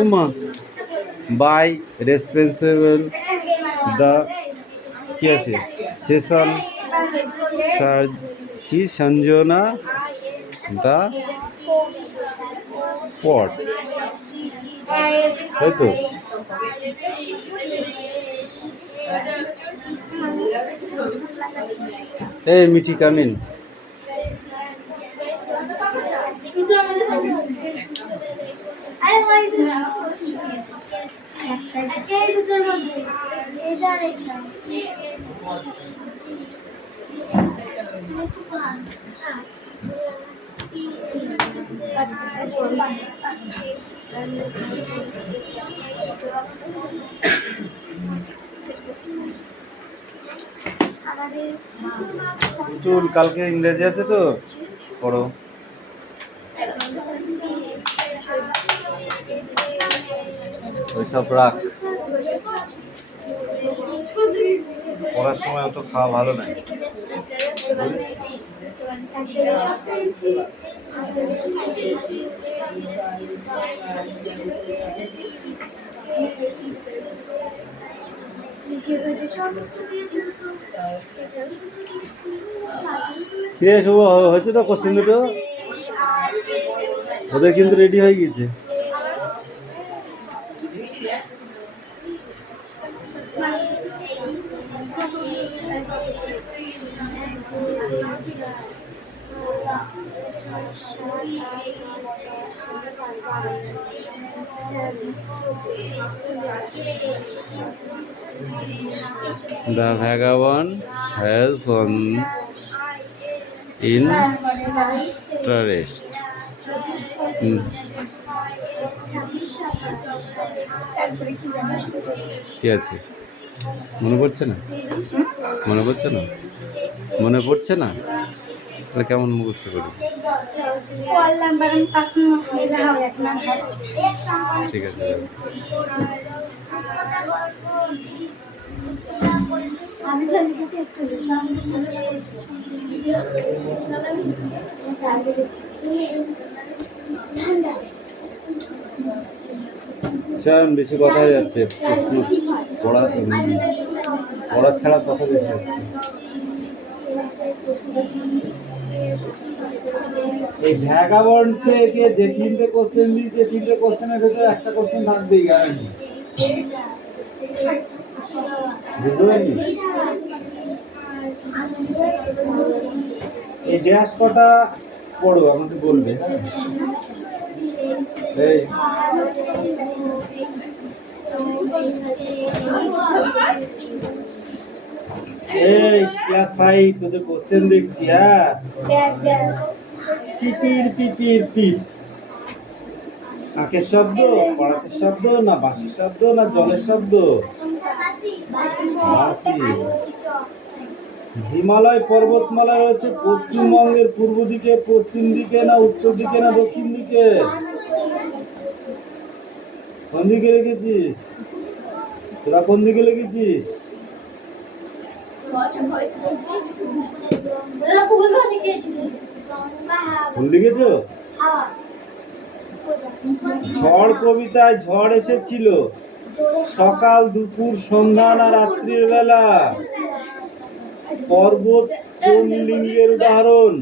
Uma by responsible the কি আছে session surge কি সঞ্জনা দ্য পট, তাই তো? এই মিঠি কামিন। চুল কালকে ইংরেজি আছে তো পড়ো। ওইসব রাখ, পড়ার সময় অত খাওয়া ভালো নয়। শুভ হয়েছে তো কোশ্চেন দুটো, ওদের কিন্তু রেডি হয়ে গেছে। The vagabond has one interest. কি আছে মনে পড়ছে না? মনে পড়ছে না? মনে পড়ছে না? তাহলে কেমন মুখস্থ করেছিস? ঠিক আছে। বেশি কথা হয়ে যাচ্ছে, পড়ার ছাড়া কথা বেশি হচ্ছে। এই ভ্যাগাবন্ড থেকে যে তিনটে কোশ্চেন দিয়েছে, তিনটে কোশ্চেনের ভেতরে একটা কোশ্চেন থাকবেই গ্যারান্টি। বুঝতে পারলি? এই ড্যাশ কটা পড়বো আমাকে বলবে। এই এই ক্লাস 5 তোদের কোশ্চেন দেখছি। হ্যাঁ, পিপির পিপির পিপ আঁকের শব্দ, পড়াতের শব্দ, না বাঁশির শব্দ, না জলের শব্দ? বাঁশি। হিমালয় পর্বতমালা রয়েছে পশ্চিমবঙ্গের পূর্ব দিকে, পশ্চিম দিকে, না উত্তর দিকে, না দক্ষিণ দিকে? কোন দিকে লিখেছিস তোরা? কোন দিকে লিখেছিস? ভুল লিখেছ? ঝড় কবিতায় ঝড় এসেছিল সকাল, দুপুর, সন্ধ্যা, না রাত্রির বেলা? পর্বত কোন লিঙ্গের উদাহরণ?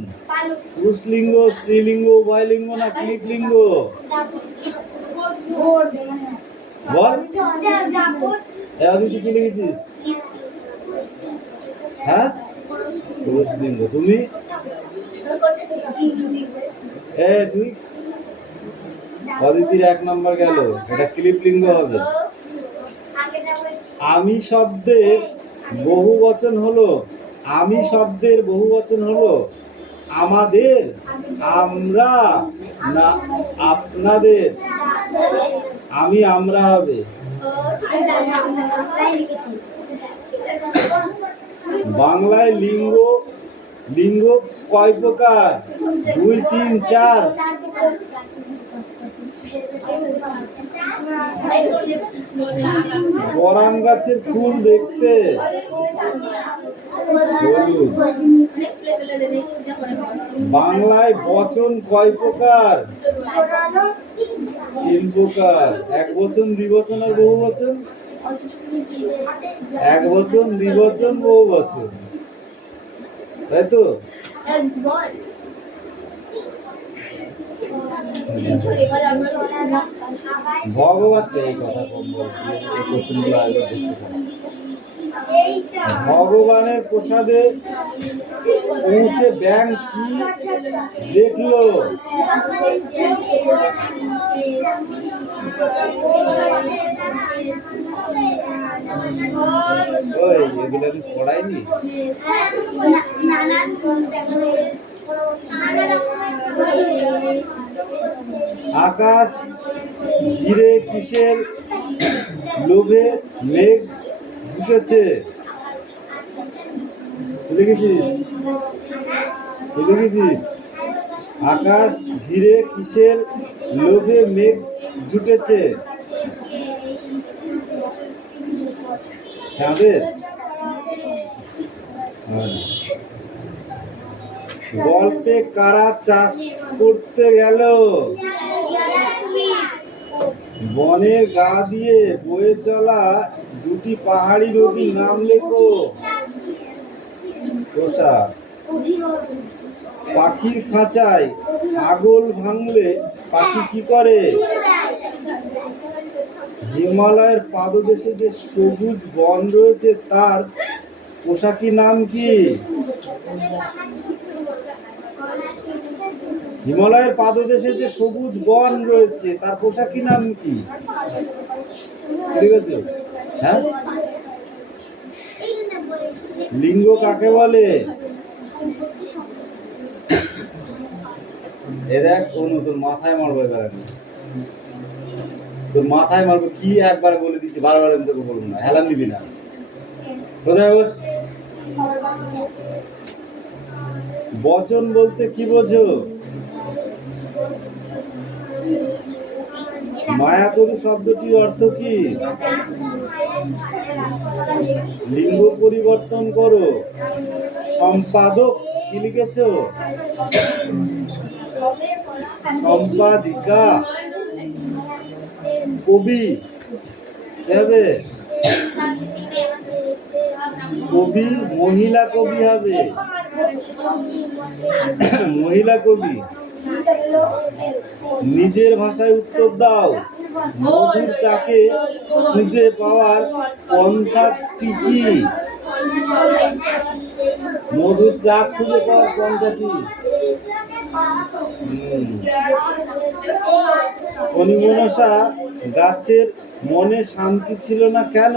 পুরুষলিঙ্গ, স্ত্রীলিঙ্গ, উভয়লিঙ্গ, না ক্লিপলিঙ্গ? বল। কি লিখেছিস? হ্যাঁ, পুরুষলিঙ্গ। তুমি? তুই অদিতির 1 নম্বর গেল, এটা ক্লিপলিঙ্গ হবে। আমি শব্দের বহুবচন হলো, আমি শব্দের বহুবচন হলো আমাদের, আমরা, না আপনাদের? আমি আমরা হবে। বাংলায় লিঙ্গ লিঙ্গ কয় প্রকার? 2, 3, 4? বরাম গাছের ফুল দেখতে হলুদ। বাংলায় বচন কয় প্রকার? তিন প্রকার, এক বচন, দ্বিবচন আর বহু বচন। এক বচন, দ্বিবচন, বহু বচন, তাই তো? ভগবান এই কথা কম বলছি, এই কোশ্চেনগুলো আগে দেখতে পাবো। ভগবানের প্রসাদে পৌঁছে ব্যাং কি দেখলো? ওই এগুলো আমি পড়াইনি। আকাশ ঘিরে কিসের লোভে মেঘ ঢুকেছে? লিখেছিস? লিখেছিস? আকাশ ঘিরে কিসের লোভে মেঘ জুটেছে? চাঁদের? গল্পে কারা চাষ করতে গেল? বনের গা দিয়ে বয়ে চলা দুটি পাহাড়ি নদীর নাম লেখো। পোশাক। পাখির খাঁচায় আগল ভাঙলে পাখি কি করে? হিমালয়ের পাদদেশে যে সবুজ বন রয়েছে তার পোশাকি নাম কি? হিমালয়ের পাদদেশে যে সবুজ বন রয়েছে তার পোশাকি নাম কি? ঠিক আছে, হ্যাঁ। লিঙ্গ কাকে বলে? দেখ অনু, তোর মাথায় মারবো এবার, তোর মাথায় মারবো কি একবার বলে দিচ্ছি, বারবার আমি তোকে বলবো না, হেলান দিবি না। কোথায় বস? বচন বলতে কি বোঝো? মায়াতরু শব্দটির অর্থ কি? লিঙ্গ পরিবর্তন করো। সম্পাদক কি লিখেছ? সম্পাদিকা। কবি হবে? কবি মহিলা কবি হবে, মহিলা কবি। নিজের ভাষায় উত্তর দাও। মধুর চাকে খুঁজে পাওয়ার পন্থাটি কি? মধুর চা খুঁজে পাওয়ার পন্থা কি? ফণিমনসা গাছের মনে শান্তি ছিল না কেন?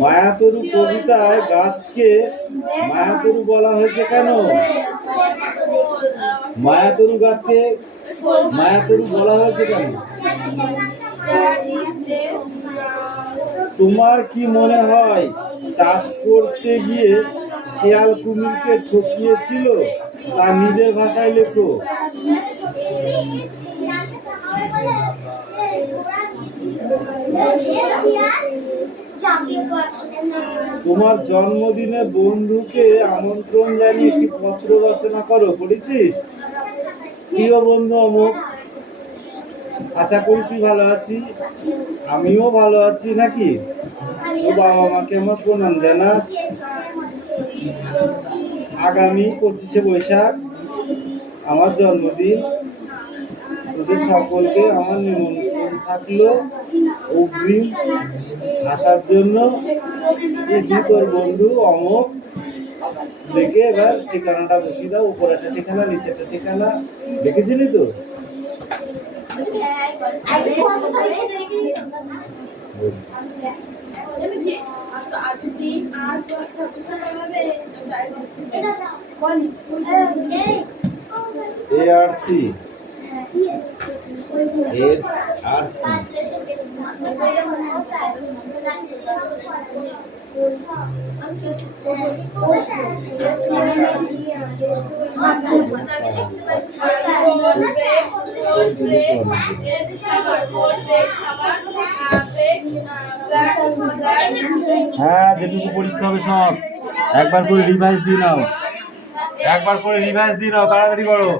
মায়াতরু কবিতায় গাছকে মায়াতরু বলা হয়েছে কেন? মায়াতরু গাছকে মায়াতরু বলা হয়েছে কেন? তোমার কি মনে হয় চাষ করতে গিয়ে শেয়াল কুমিরকে ঠকিয়েছিল? তা নিজের ভাষায় লেখো। তোমার জন্মদিনে বন্ধুকে আমন্ত্রণ জানিয়ে একটি পত্র রচনা করো। পড়েছিস? প্রিয় বন্ধু অমুক, আশা করি তুই ভালো আছিস, আমিও ভালো আছি, নাকি? তো বাবা মাকে আমার প্রণাম জানাস। আগামী 25শে বৈশাখ আমার জন্মদিন, তোদের সকলকে আমার নিমন্ত্রণ থাকলো অগ্রিম আসার জন্য। তোর বন্ধু অমুক লিখে এবার ঠিকানাটা বসিয়ে দাও। উপরে একটা ঠিকানা, নিচে একটা ঠিকানা। লিখেছিলি তো? ARC হ্যাঁ, যেটুকু পরীক্ষা হবে সব একবার করে রিভাইজ দিয়ে নাও। একবার করে রিভাইজ দিয়ে নাও, তাড়াতাড়ি করো।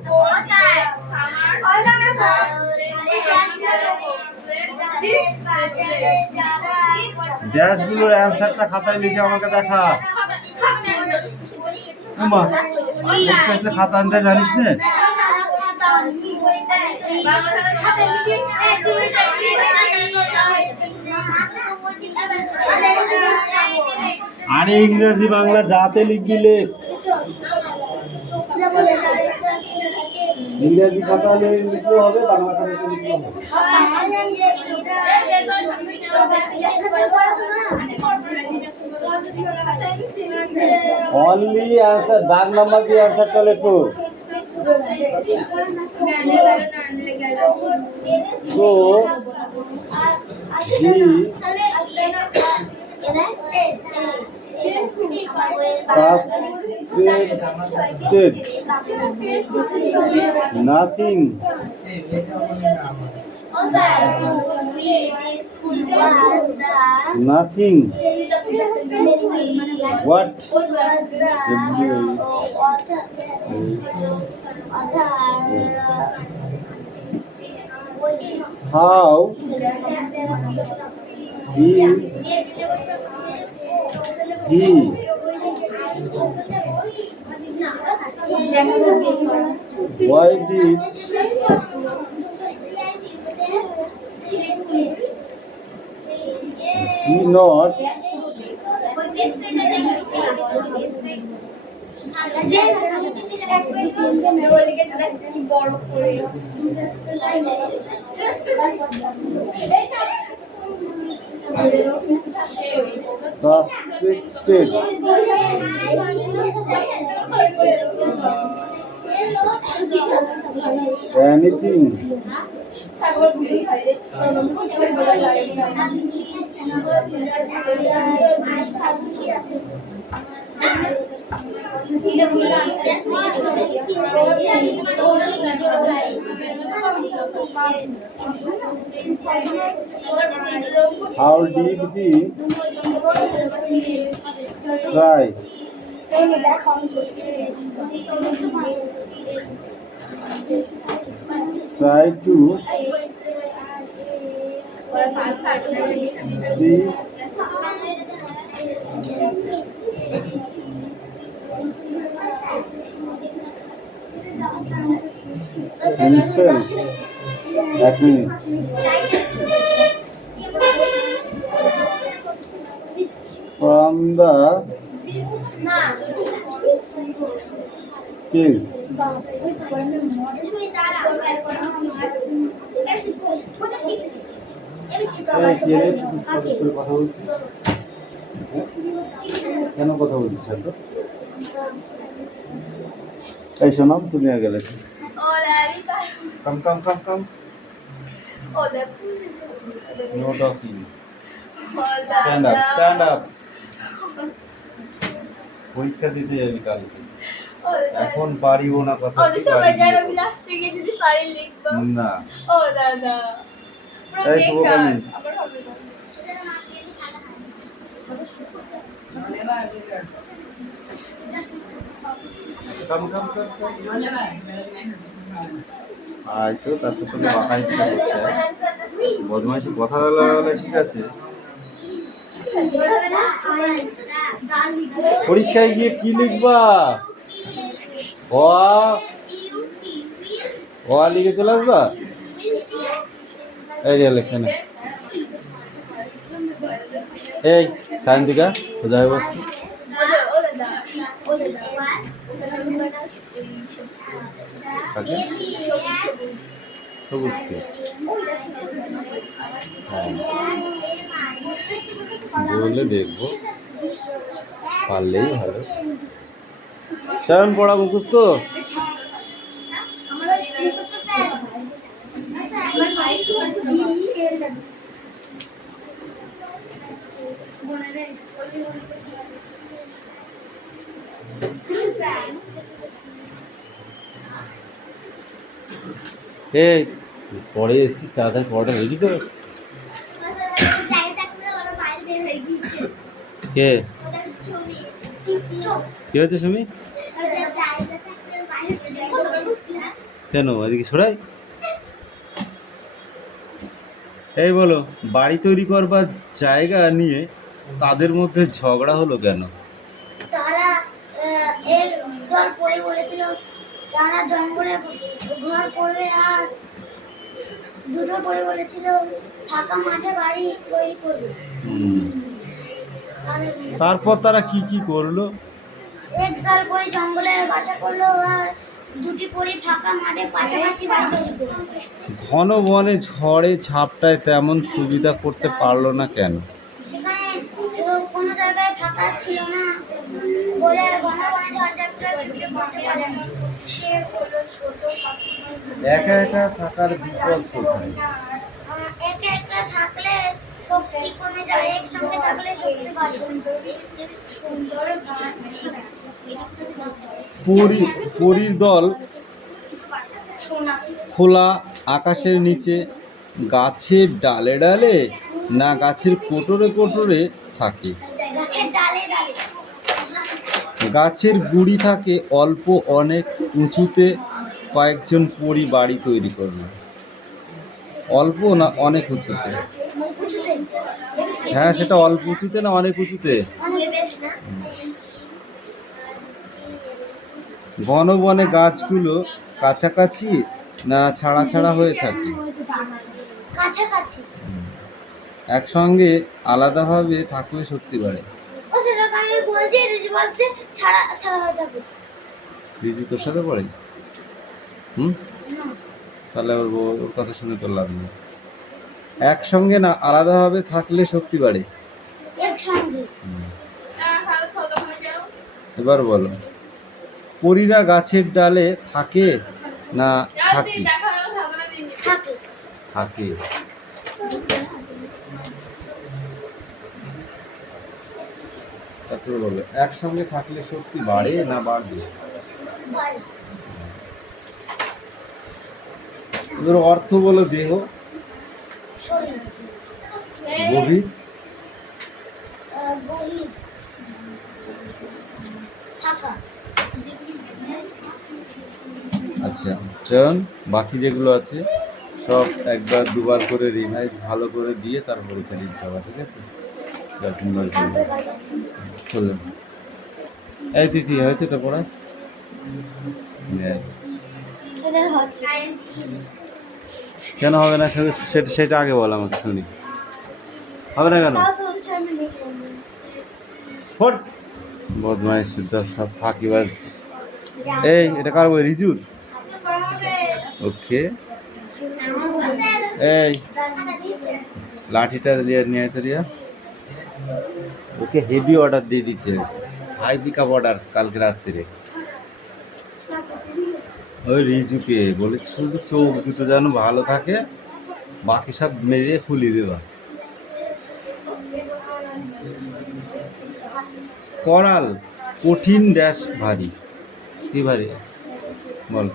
ড্যাশগুলোর অ্যান্সারটা খাতায় লিখে আমাকে দেখা। উমা, খাতা আনতে জানিস না? আরে ইংরেজি বাংলা যাতে লিখবি লেখ। ইংরেজি খাতা লিখলেও হবে, বাংলা খাতা লিখলেও হবে। অনলি অ্যান্সার, দাগ নাম্বার দিয়ে অ্যান্সারটা লেখো। So he suspected nothing. Nothing. What? How is he? Why did he not suspected anything? How did he try? Try to see himself. That means from the case. কেন কথা বলছিস তো? এই শোনাম, তুমি আগে লেখো। Come come come come. No talking. Stand up, stand up. পরীক্ষা দিতে যাবি কালকে। এখন পারিব না কথা। সবাই যারা লাস্টে গিয়ে যদি পারি লিখবো না। ও দাদা এই শুভকামী। কাম কাম কাম কাম। আয় তো, তারপর তোকে বাঁকাই দিতে বসে। বদমাইশি কথা বলা ঠিক আছে। পরীক্ষায় গিয়ে কি লিখবা? ও লিখে চলে আসবা? এই রে লেখে না। এই সায়ন্তিকা সোজা বস্তু। সবুজ কে? হ্যাঁ, বলে দেখবো, পারলেই ভালো। সায়ন পড়া মুখস্থ? এই পরে এসছিস, তাড়াতাড়ি পড়াটা রেডি তো। কে কি হয়েছে সুমি? কেন এদিকে সরাই? এই বলো, বাড়ি তৈরি করবার জায়গা নিয়ে তাদের মধ্যে ঝগড়া হলো কেন? তারা এক দল পড়ে বলেছিল তারা জঙ্গলে ঘর করবে, আর দুটো পড়ে বলেছিল ফাঁকা মাঠে বাড়ি তৈরি করবে। হুম। তাদের তারপর তারা কি কি করলো? এক দল পড়ে জঙ্গলে বাসা করলো, আর দুটি পড়ে ফাঁকা মাঠে পাশাপাশি বাড়ি তৈরি করলো। ঘন বনে ঝড়ে ঝাপটায় তেমন সুবিধা করতে পারলো না কেন? সেখানে কোনো জায়গায় ফাঁকা ছিল না বলে ঘন বনে ঝড়ঝাপটায় ছুটে পড়তে পারে না। সে হলো ছোট পাখি। একা একা থাকার বিপদ কোথায়? একা একা থাকলে শক্তি কমে যায়, একসঙ্গে থাকলে শক্তি বাড়ে। সুন্দর গান। পরীর দল শোনা খোলা আকাশের নিচে, গাছের ডালে ডালে না গাছের কোটরে কোটরে থাকে? গাছের ডালে ডালে। গাছের গুড়ি থাকে অল্প অনেক উঁচুতে, কয়েকজন পরী বাড়ি তৈরি করলো। অল্প না অনেক উঁচুতে? উঁচুতে। হ্যাঁ, সেটা অল্প উঁচুতে না অনেক উঁচুতে? অনেক বেশ না। ঘন বনে গাছগুলো কাছাকাছি না ছাড়া ছাড়া হয়ে থাকে? কাছাকাছি। একসঙ্গে আলাদাভাবে থাকলে শক্তি বাড়ে। ও সেটা আমি বলছি, ঋষি বলছে ছাড়া ছাড়া হয়ে থাকে। দিদি তোর সাথে পড়ে? হুম, তাহলে ওর কথা শুনে তোর লাভ নেই। একসঙ্গে না আলাদাভাবে থাকলে শক্তি বাড়ে। একসঙ্গে। এবার বলো, পরীরা গাছের ডালে থাকে না থাকে? থাকে। থাকে। তারপরে বলো, একসঙ্গে থাকলে শক্তি বাড়ে না বাড়বে? বাড়ে। এবার অর্থ বলো, দেহ, শরীর। গভীর, গভীর। থাকা। আচ্ছা চয়ন, বাকি যেগুলো আছে সব একবার দুবার করে রিভাইজ ভালো করে দিয়ে তার পরীক্ষা দিতে হবে, ঠিক আছে? চলুন, এই তিথি হয়েছে তো পড়া? কেন হবে না? সেটা আগে বল আমাকে, শুনি। হবে না কেন? ফোট বদমাইশ, সব ফাঁকিবাজ। এই এটা কার বই? রিজুর? ওকে। এই লাঠিটা নিয়ে আয় তো রিয়া। ওকে হেভি অর্ডার দিয়ে দিচ্ছে, হাই পিকআপ অর্ডার কালকে রাত্রে। ওই রিজুকে বলেছি শুধু চোখ দুটো যেন ভালো থাকে, বাকি সব মেরে ফুলিয়ে দেবা। করাল কঠিন ড্যাশ ভারী, কি ভারী বল?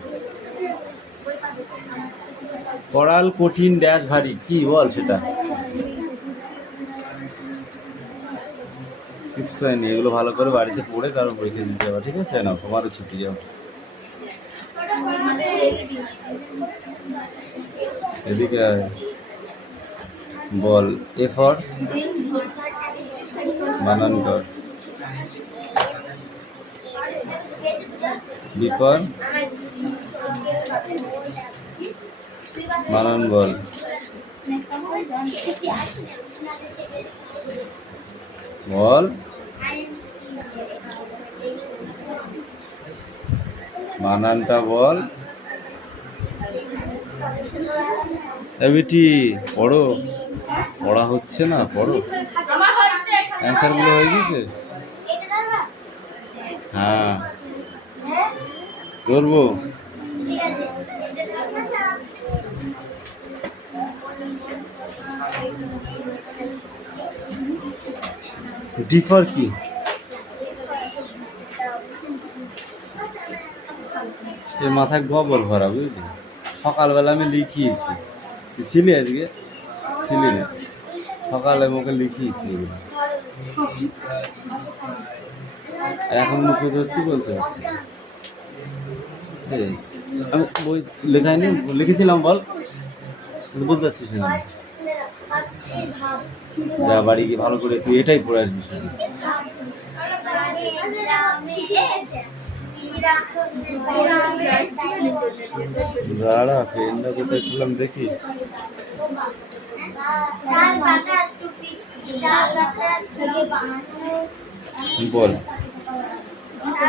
করাল কঠিন ড্যাশ ভারী, কি বল সেটা? নিশ্চয় নেই, এগুলো ভালো করে বাড়িতে পড়ে তারপর পরীক্ষা দিতে যাবে, ঠিক আছে? না তোমারও ছুটি যাও। এদিকে আয়। বল, এ ফর বানান কর, বি ফর বানান বল, বল বানানটা বল। এবিটি পড়ো, পড়া হচ্ছে না, পড়ো। অ্যান্সারগুলো হয়ে গেছে? হ্যাঁ, করবো। ডিফার কি? সে মাথায় গোবর ভরা, বুঝলি? সকালবেলা আমি লিখিয়েছি, তুই ছিলি আজকে? ছিলি না, সকালে মুখে লিখিয়েছি এগুলো, আর এখন মুখে ধরছি বলতে পারছি। এই আমি বই লেখাইনি, লিখেছিলাম বল, তুই বলতে চাচ্ছিস না? অস্থির ভাব যা বাড়ি গিয়ে ভালো করে তুই এটাই পড়ে আসবি শুধু। দাঁড়া, ফ্রেন্ডটা কোথায় ছিলাম দেখি। বল,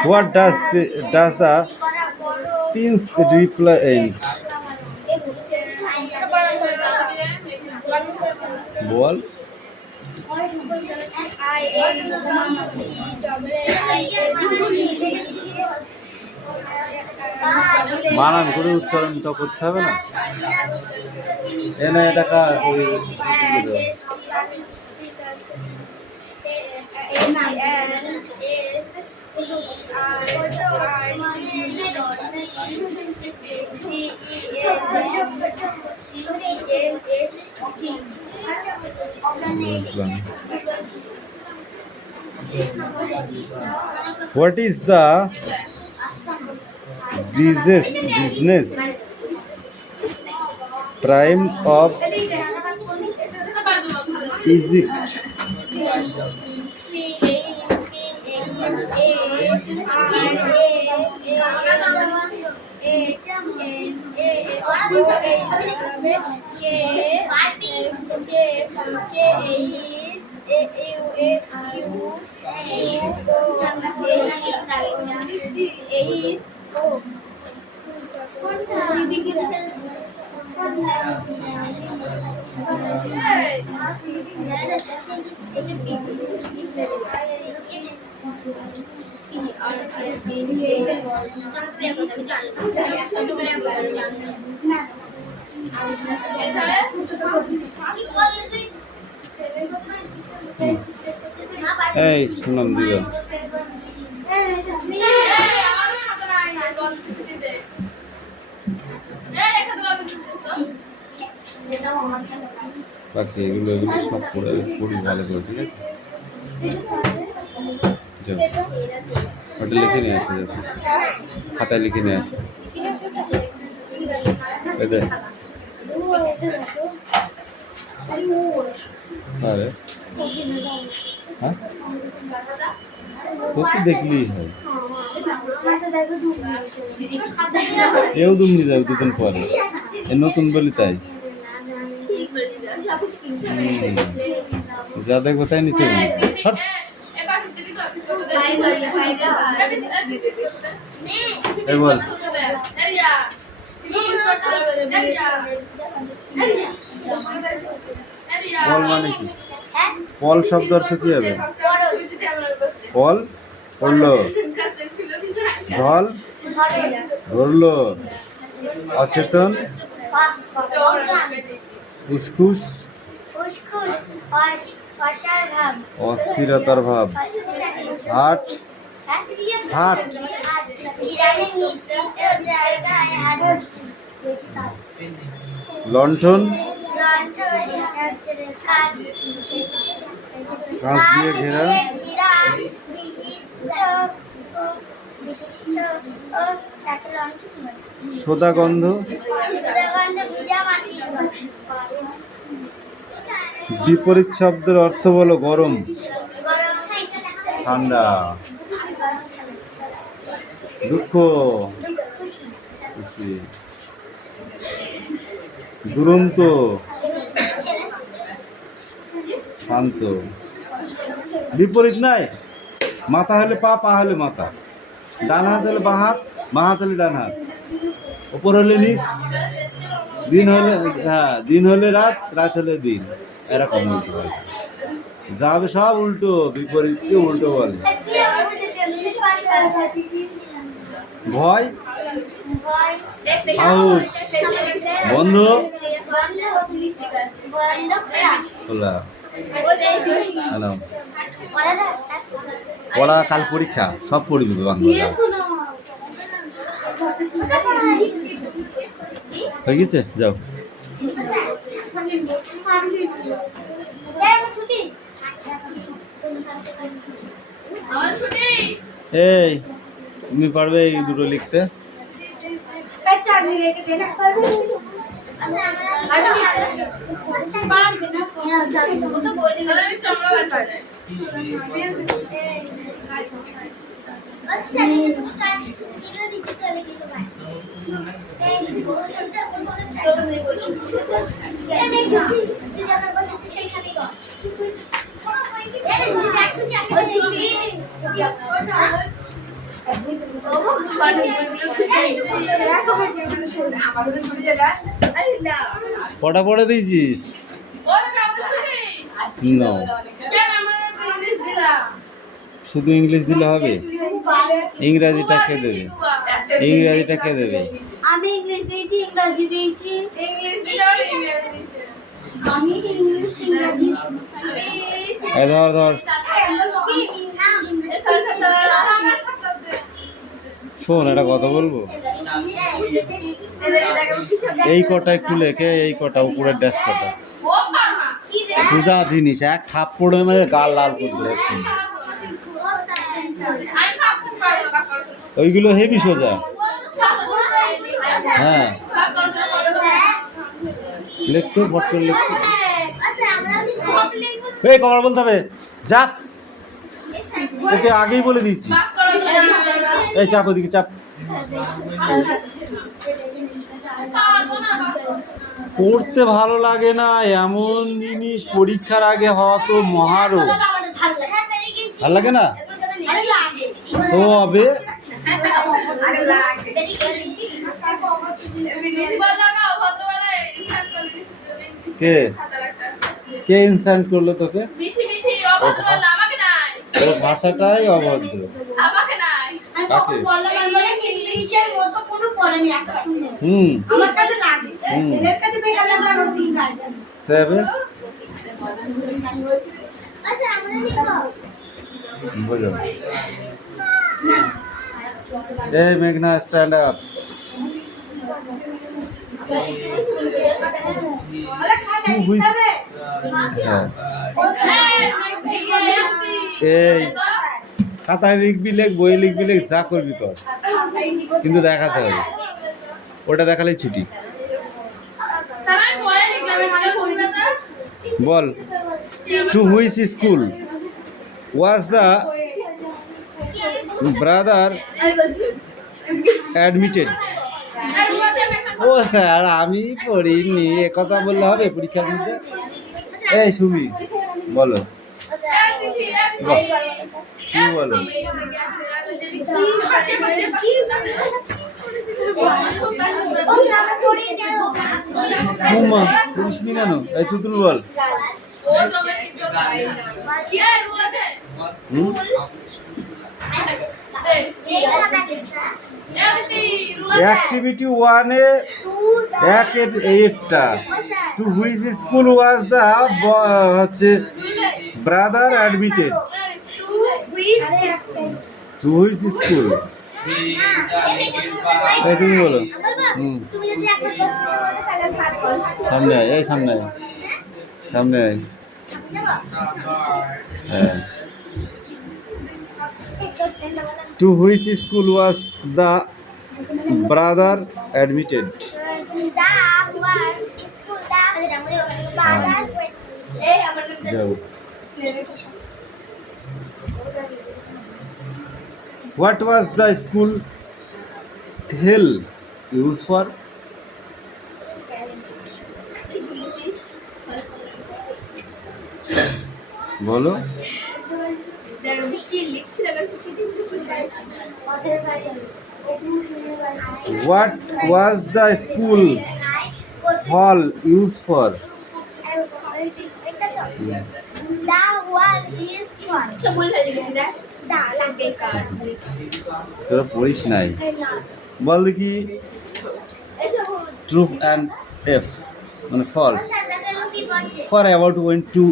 হোয়াট ডাজ দ্য স্পিন্স রিপ্রেজেন্ট? বল। বানান করে উচ্চারণটা করতে হবে না? এনে এটা কার ওই বুঝলাম। What is the business prime of Egypt? এই শুনাম দিবা বাকি এগুলো সব পড়ে পড়ি ভালো করে, ঠিক আছে? যাও, ওটা লিখে নিয়ে আসো, যাও খাতায় লিখে নিয়ে আসো। আরে হ্যাঁ, তোর তো দেখলেই হয়। এও দুমনি যাবে দুদিন পরে, এ নতুন বলি তাই। যা দেখবো তাই নিতে হবে। এই বল, পল মানে কি? পল শব্দ অর্থ কি হবে? পল পড়লো, ঢল ধরলো, অচেতন, ফুসফুস, অস্থিরতার ভাব, হাট হাট, লণ্ঠন, কাঁচ দিয়ে ঘেরা, সোদা গন্ধ, বিপরীত শব্দের অর্থ বলো। গরম, ঠান্ডা, দুঃখ, খুশি, দুরন্ত, শান্ত। বিপরীত নাই, মাথা হলে পা, পা হলে মাথা, ডান হাত হলে বাঁ হাত, বাঁ হাত হলে ডান হাত, ওপর হলে নিচ, দিন হলে হ্যাঁ দিন হলে রাত, রাত হলে দিন, এরকম উল্টো হয়। যাবে সব উল্টো, বিপরীতকে উল্টো বলে। ভয়, সাহস, বন্ধ, খোলা। পড়া, কাল পরীক্ষা, সব পড়বি বাংলা। হয়ে গেছে, যাও। এই তুমি পারবে এই দুটো লিখতে? কটা পড়ে দিয়েছিস? না, শুধু ইংলিশ দিলে হবে? ইংরাজিটা কে দেবে? ইংরাজিটা কে দেবে? আমি ইংলিশ দিয়েছি, ইংরাজি দিয়েছি। আমি ইংলিশ ইংরাজি এই ধর ধর, শোন একটা কথা বলবো। এই কটা একটু লেখে, এই কটা উপরের ড্যাশ কটা সোজা জিনিস, এক থাপ্পড়ে মেরে গাল লাল করবে একদম। ওইগুলো হেভি সোজা। হ্যাঁ, লিখতো ভট্ট লিখতো। এই কবার বলতে হবে, যা, ওকে আগেই বলে দিচ্ছি। এই চাপ, ওদিকে চাপ। পড়তে ভালো লাগে না এমন জিনিস পরীক্ষার আগে হওয়া তো মহারোগ। ভালো লাগে না তো হবে। কে কে ইনসাল্ট করলো তোকে? ওর ভাষাটাই অভদ্র। কাকে? হুম, তবে বোঝো। এই মেঘনা, স্ট্যান্ড আপ। এই খাতায় লিখবি লেখ, বই লিখবি লেখ, যা করবি কর, কিন্তু দেখাতে হবে। ওটা দেখালেই ছুটি। বল, to which school was the brother admitted? ও স্যার, আমি পড়িনি, এ কথা বললে হবে পরীক্ষার মধ্যে? এই সুমি, বলো কি বলো? পড়িসনি কেন? এই তুতুল বল। অ্যাক্টিভিটি 1-এ 1-8টা। To which school was the হচ্ছে brother admitted? To which school? এই তুমি বলো। সামনে আয়, এই সামনে আয়, সামনে আয়। হ্যাঁ, to which school was the brother admitted? What was the school hell used for? বলো। What was the school hall used for? তোরা পড়িস নাই, বল দেখি। ট্রু অ্যান্ড এফ মানে false. For about went to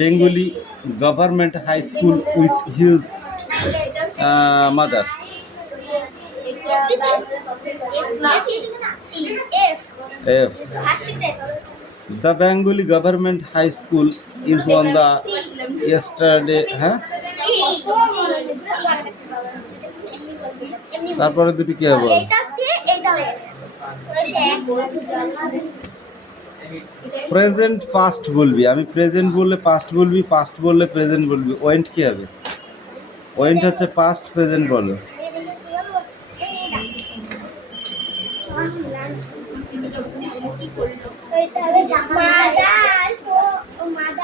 Bengali government high school with his mother. F. The Bengali government high school is on the yesterday. তারপরে দুটি কি হবে? Present past বলবি, আমি প্রেজেন্ট বললে পাস্ট বলবি, পাস্ট বললে প্রেজেন্ট বলবি, ওয়েন্ট কি হবে? ওয়েন্ট হচ্ছে পাস্ট, প্রেজেন্ট বলো। মাদার